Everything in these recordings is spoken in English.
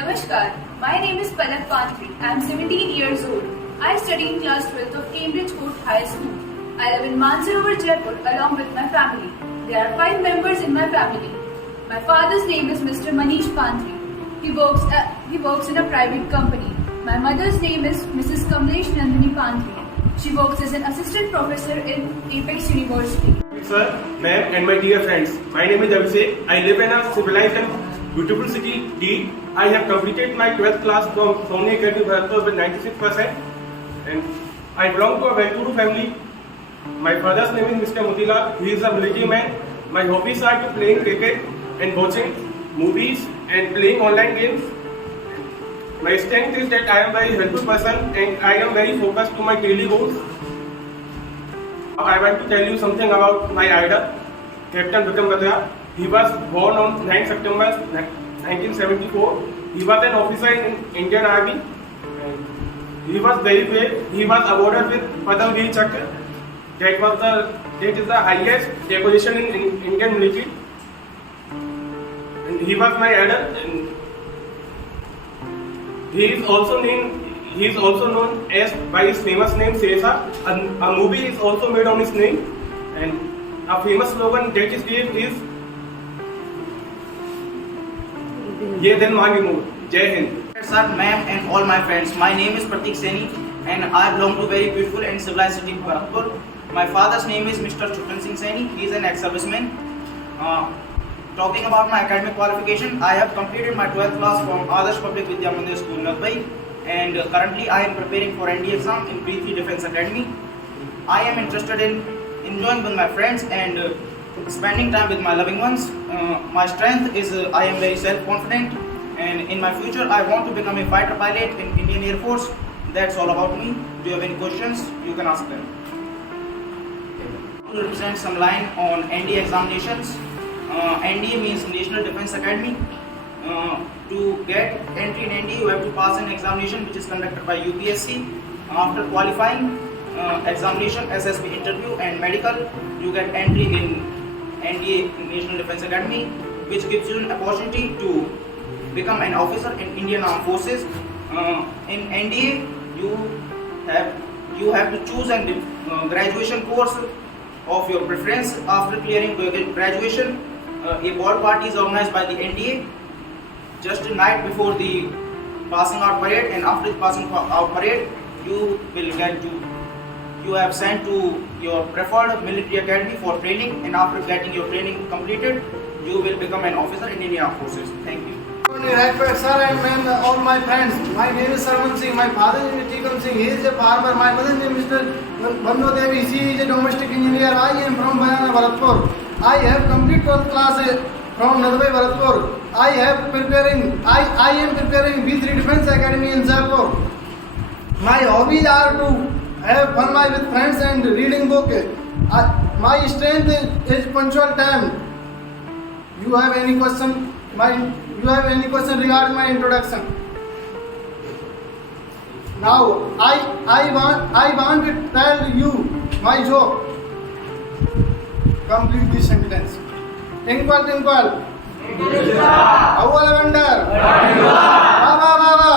Namaskar, my name is Palak Pantri. I am 17 years old. I study in class 12th of Cambridge Court High School. I live in Mansarovar, Jaipur along with my family. There are 5 members in my family. My father's name is Mr. Manish Pantri. He works in a private company. My mother's name is Mrs. Kamlesh Nandini Pantri. She works as an assistant professor in Apex University. Sir, ma'am, and my dear friends, my name is Abhishek. I live in a civilized and beautiful city, D. I have completed my 12th class from Sony Academy Bharatpur with 96%, and I belong to a well-to-do family. My father's name is Mr. Motilal. He is a military man. My hobbies are to playing cricket and watching movies and playing online games. My strength is that I am a very helpful person and I am very focused to my daily goals. I want to tell you something about my idol, Captain Vikram Batra. He was born on 9 September 1974. He was an officer in Indian Army. He was very brave. He was awarded with Padam Veer Chakra. That is the highest decoration in Indian military. And he was my idol. And he is also known as by his famous name Sesa. A movie is also made on his name, and a famous slogan that is gave is "Ye Din Maangi Mo." Jai Hind. Sir, ma'am, and all my friends. My name is Pratik Saini, and I belong to very beautiful and civilized city Bharatpur. My father's name is Mr. Chutan Singh Saini. He is an ex-serviceman. Talking about my academic qualification, I have completed my 12th class from Adarsh Public Vidya Mandir School, Nadbai, and currently I am preparing for ND exam in B3 Defence Academy. I am interested in enjoying with my friends and spending time with my loving ones. My strength is I am very self-confident, and in my future I want to become a fighter pilot in Indian Air Force. That's all about me. Do you have any questions? You can ask them. To represent some line on ND examinations. NDA means National Defence Academy. To get entry in NDA, you have to pass an examination which is conducted by UPSC. After qualifying examination, SSB interview and medical, you get entry in NDA, National Defence Academy, which gives you an opportunity to become an officer in Indian Armed Forces. In NDA, you have to choose a graduation course of your preference. After clearing graduation, a ball party is organized by the NDA just a night before the passing out parade, and after the passing out parade, you have sent to your preferred military academy for training, and after getting your training completed, you will become an officer in Indian Armed Forces. Thank you. Sir and all my friends, my name is Sarwan Singh. My father name is Tikam Singh. He is a farmer. My mother name is Mr. Bando Devi. She is a domestic engineer. I am from Bayana, Bharatpur. I have complete 12th class from Nadbai, Bharatpur. I am preparing B3 Defence Academy in Jaipur. My hobbies are to have fun with friends and reading book. My strength is punctual time. You have any question? Regarding my introduction? Now I want to tell you my job. Complete this sentence. Twinkle twinkle. How a lavender. Baba Baba.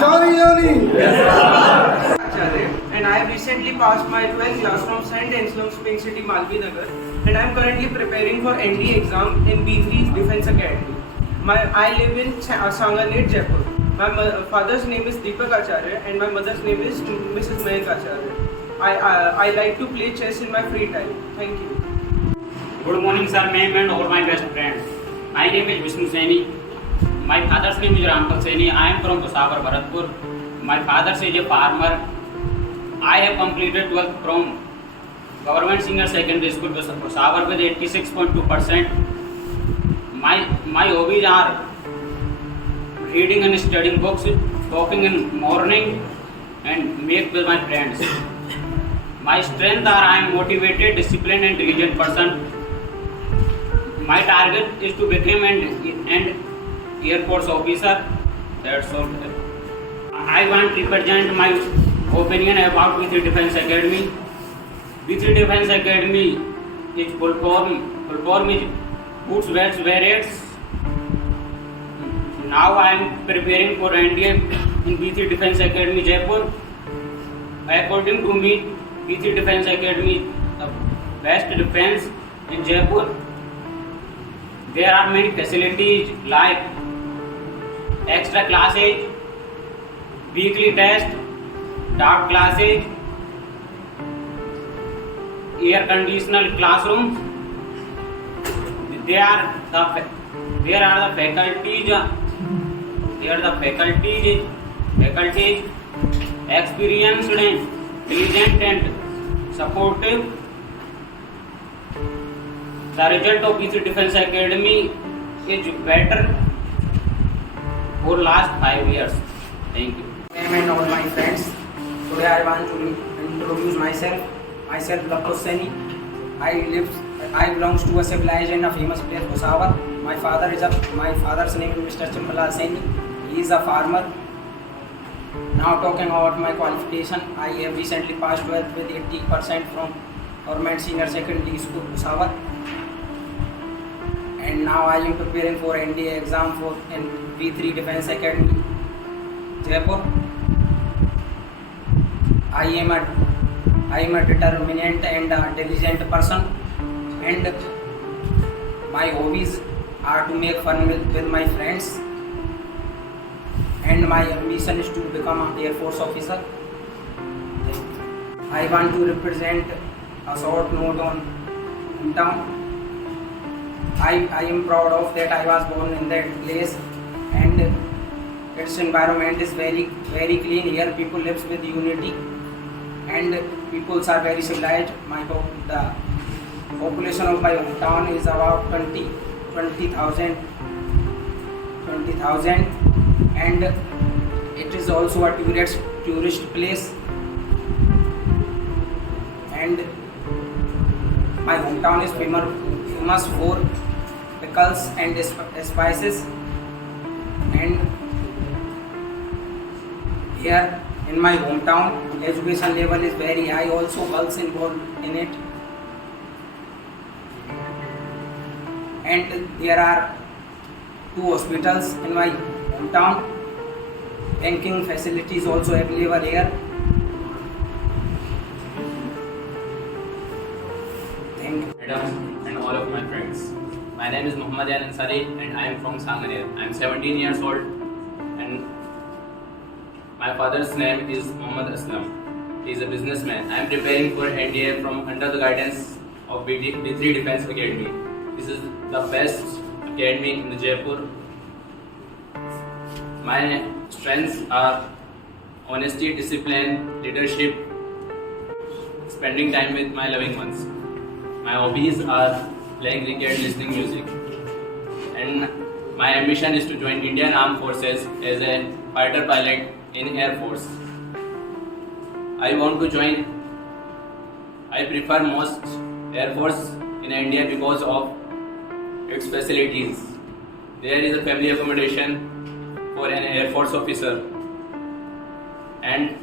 Johnny Johnny. And I have recently passed my 12th class from St. Anselm's Pink City, Malvi Nagar, and I am currently preparing for ND exam in B3 Defence Academy. I live in Sanganer, Jaipur. My father's name is Deepak Acharya and my mother's name is Mrs. Mayank Acharya. I like to play chess in my free time. Thank you. Good morning, sir, ma'am, and all my best friends. My name is Vishnu Saini. My father's name is Rampal Saini. I am from Bhusawar, Bharatpur. My father is a farmer. I have completed 12th from Government Senior Secondary School, Bhusawar, with 86.2%. My hobbies are reading and studying books, talking in morning, and make with my friends. My strength are I am motivated, disciplined, and diligent person. My target is to become an Air Force officer. That's all. I want to represent my opinion about B3 Defence Academy. B3 Defence Academy is full form is boots, belts, berets, now I am preparing for NDA in B3 Defence Academy, Jaipur. According to me, B3 Defence Academy is the best defence in Jaipur. There are many facilities like extra classes, weekly test, dark classes, air conditioned classrooms. There are the faculties experienced and diligent and supportive. The result of B3 Defence Academy is better for last 5 years. Thank you. And all my friends, today I want to introduce myself. Myself, Dr. Saini. I belongs to a civilized and a famous place, Bhusawar. My father's name is Mr. Chambalal Saini. He is a farmer. Now talking about my qualification, I have recently passed 12th with 80% from Government Senior Secondary School, Bhusawar. And now I am preparing for NDA exam in B3 Defence Academy, Jaipur. I am a determined and a diligent person, and my hobbies are to make fun with my friends, and my ambition is to become an Air Force officer. I want to represent a short note on hometown. I am proud of that I was born in that place, and its environment is very, very clean. Here people live with unity, and people are very civilized. The population of my hometown is about 20,000, and it is also a tourist place. And my hometown is famous for pickles and spices, and here in my hometown education level is very high, also girls involved in it, and there are 2 hospitals in my hometown. Banking facilities also available here. Thank you. Madam and all of my friends. My name is Muhammad Ansari and I am from Sanganer. I am 17 years old and my father's name is Muhammad Aslam. He is a businessman. I am preparing for NDA from under the guidance of B3 Defence Academy. This is the best academy in Jaipur. My strengths are honesty, discipline, leadership, spending time with my loving ones. My hobbies are playing cricket, listening music, and my ambition is to join Indian Armed Forces as a fighter pilot in Air Force. I prefer most Air Force in India because of its facilities. There is a family accommodation for an Air Force officer, and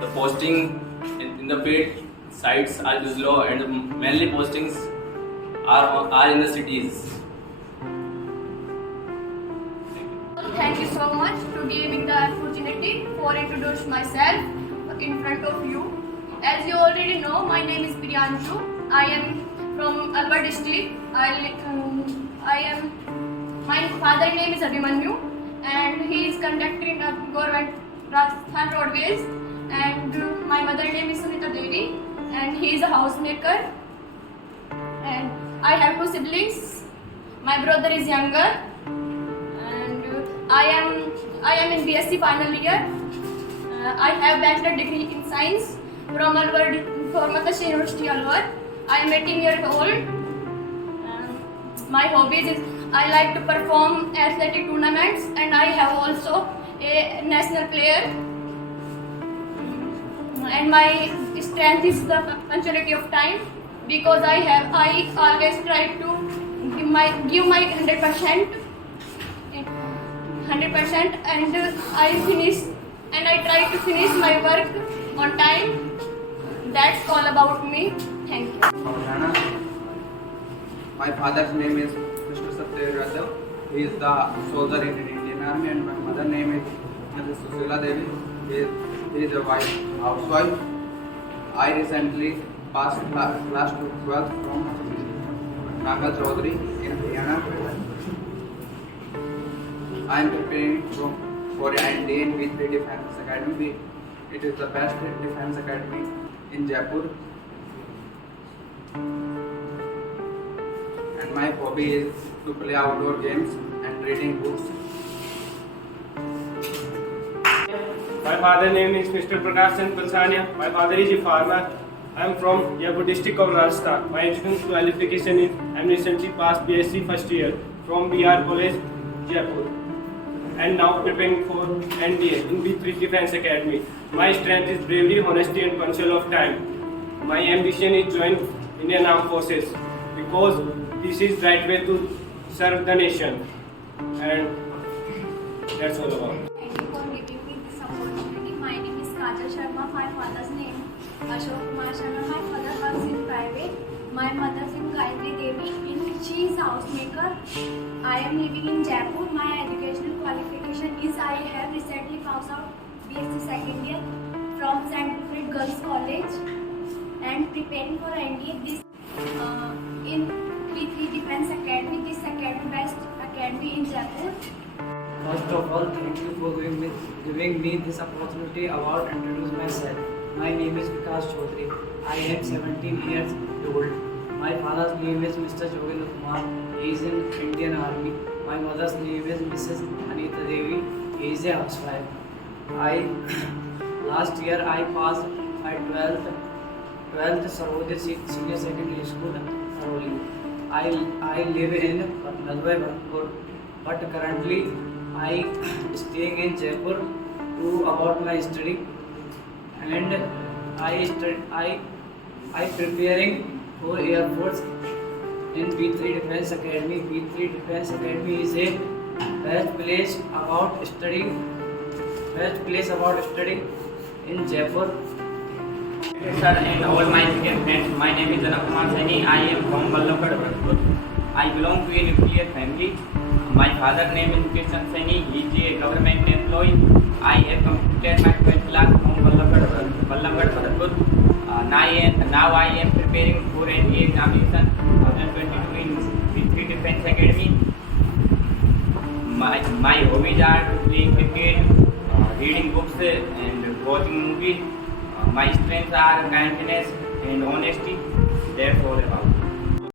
the posting in the field sites are low, and mainly postings are in the cities. Thank you so much to giving the opportunity for introduce myself in front of you. As you already know, my name is Priyanshu. I am from Alwar district. My father name is Abhimanyu, and he is conductor in government Rajasthan Roadways. And my mother name is Sunita Devi, and he is a housemaker. And I have 2 siblings. My brother is younger, and I am in BSc final year. I have bachelor degree in science from Alwar, Maharashtra University, Alwar. I am 18 years old. My hobbies is I like to perform athletic tournaments, and I have also a national player. And my strength is the punctuality of time, because I always try to give my 100%, and I try to finish my work on time. That's all about me. Thank you. My father's name is Mr. Satya Yadav. He is the soldier in Indian Army, and my mother name is Mrs. Susila Devi. He is a housewife. I recently passed class 12th from Naga Chaudhary in Haryana. I am preparing for an NDA in B3 Defence Academy. It is the best defence academy in Jaipur. And my hobby is to play outdoor games and reading books. My father's name is Mr. Prakash Chand Palsania. My father is a farmer. I am from Jaipur district of Rajasthan. My education qualification is I am recently passed BSc first year from BR College, Jaipur, and now preparing for NDA in B3 Defence Academy. My strength is bravery, honesty, and punctual of time. My ambition is join Indian Armed Forces because this is right way to serve the nation, and that's all about. Thank you for giving me this opportunity. My name is Kajal Sharma. My father's name Ashok Kumar Sharma. My father works in private. My mother's in Gayatri Devi. She is housemaker. I am living in Jaipur. My educational qualification is I have recently passed out BSc second year from St. Wilfrid Girls College and preparing for NDA this in B3 Defence Academy. This academy best academy in Jaipur. First of all, thank you for giving me this opportunity about introduce myself. My name is Vikas Chaudhary. I am 17 years old. My father's name is Mr. Jogendra Kumar. He is in Indian Army. My mother's name is Mrs. Anita Devi. He is a housewife. Last year I passed my 12th Sarvodaya Senior Secondary School, Saroli. I live in Nadwai Bharatpur, but currently I staying in Jaipur to about my study, and I preparing for Air Force in B3 Defence Academy. B3 Defence Academy is a best place about studying in Jaipur. Sir and all my dear friends, my name is Janak Kumar Saini. I am from Vallabhgarh, Bharatpur. I belong to a nuclear family. My father's name is Mukesh Chand Saini. He is a government employee. I have completed my 12th class from Vallabhgarh, Bharatpur. Now I am preparing for NDA examination 2022 in B3 Defence Academy. My hobbies are playing cricket, reading books, and watching movies. My strengths are kindness and honesty. Therefore, about.